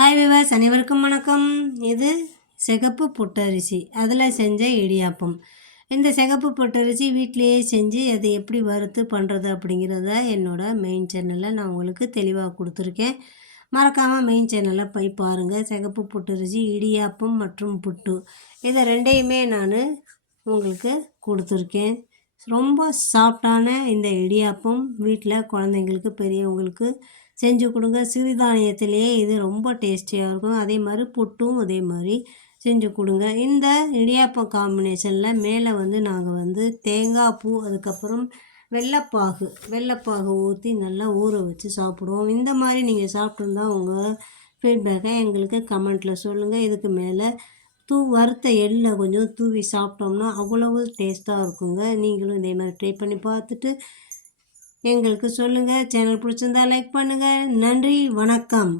Hi விவாஸ், அனைவருக்கும் வணக்கம். இது சிகப்பு பொட்டரிசி, அதில் செஞ்ச இடியாப்பம். இந்த சிகப்பு பொட்டரிசி வீட்டிலையே செஞ்சு அதை எப்படி வறுத்து பண்ணுறது அப்படிங்கிறத என்னோடய மெயின் சேனலில் நான் உங்களுக்கு தெளிவாக கொடுத்துருக்கேன். மறக்காமல் மெயின் சேனலில் போய் பாருங்கள். சிகப்பு பொட்டரிசி, இடியாப்பம் மற்றும் புட்டு, இதை ரெண்டையுமே நான் உங்களுக்கு கொடுத்துருக்கேன். ரொம்ப சாஃப்டான இந்த இடியாப்பம் வீட்டில் குழந்தைங்களுக்கு பெரியவங்களுக்கு செஞ்சு கொடுங்க. சிறுதானியத்திலேயே இது ரொம்ப டேஸ்டியாக இருக்கும். அதே மாதிரி புட்டும் அதே மாதிரி செஞ்சு கொடுங்க. இந்த இடியாப்பம் காம்பினேஷனில் மேலே நாங்கள் தேங்காய் பூ, அதுக்கப்புறம் வெள்ளைப்பாகு ஊற்றி நல்லா ஊற வச்சு சாப்பிடுவோம். இந்த மாதிரி நீங்கள் சாப்பிட்ருந்தா உங்கள் ஃபீட்பேக்கை எங்களுக்கு கமெண்ட்டில் சொல்லுங்கள். இதுக்கு மேலே வறுத்த எள்ளை கொஞ்சம் தூவி சாப்பிட்டோம்னா அவ்வளவு டேஸ்ட்டாக இருக்குங்க. நீங்களும் இதே மாதிரி ட்ரை பண்ணி பார்த்துட்டு எங்களுக்கு சொல்லுங்கள். சேனல் பிடிச்சிருந்தா லைக் பண்ணுங்கள். நன்றி, வணக்கம்.